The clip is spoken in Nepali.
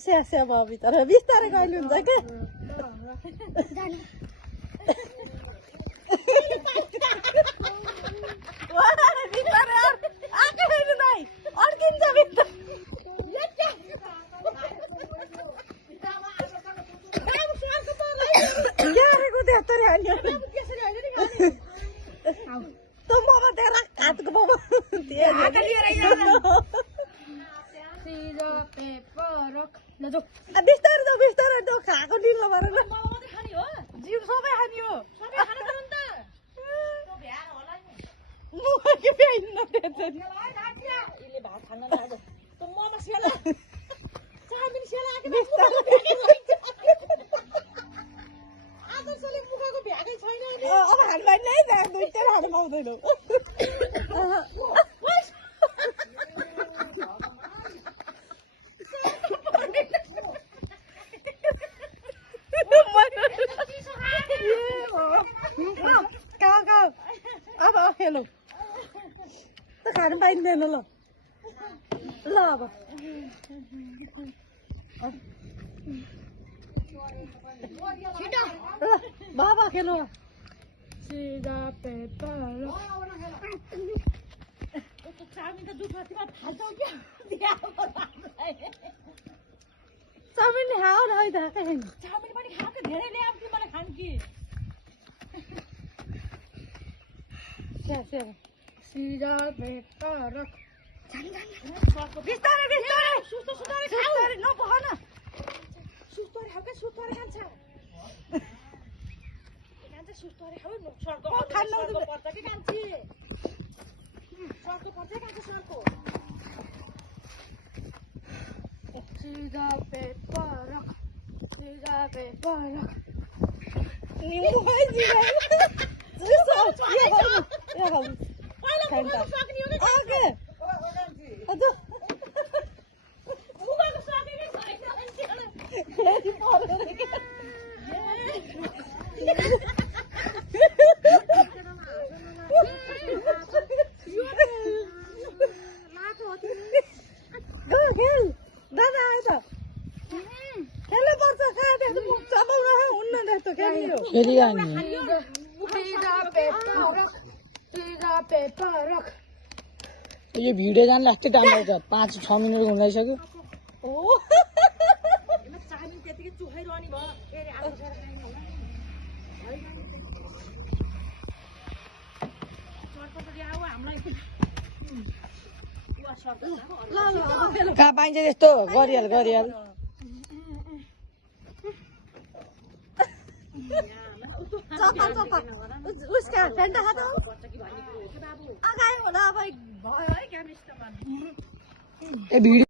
स्या भयो भित्र बिस्तारै गइनु हुन्छ क्या अड्किन्छ भित्र बिस्तारै जाऊ खाएको ढिलो भएर जिउ सबै खाने हो अब खानु नै दुइटै खानु पाउँदैनौ अब खेलौँ त खानु पाइँदैन ल ल अब बाबा खेलौँ सिधा पेपर चाउमिन त दुधमा फाल्छौ क्या चाउमिन खाऊ न है त चाउमिन पनि खाऊ कि धेरै ल्याऊ कि मलाई खानु कि सिधा पेपर बिस्तारै बिस्तारै सुस्तोरै खाऊ नपहन सुस्तोरै खाऊ के सुस्तोरै खान्छ सुस्तोरै खाऊ सर्को पर्छ कि कान्छी सर्को पर्छ कान्छी सर्को सिधा पेपर निम्बु भाइ यो भिडियो जान लाग्छ टाइम लाग्छ 5-6 मिनेट हुन लागिसक्यो कहाँ पाइन्छ त्यस्तो गरिहाल उसका फेन्टा खाँदा अगायो होला अब भयो है क्या मिस्टरमा ए भिडियो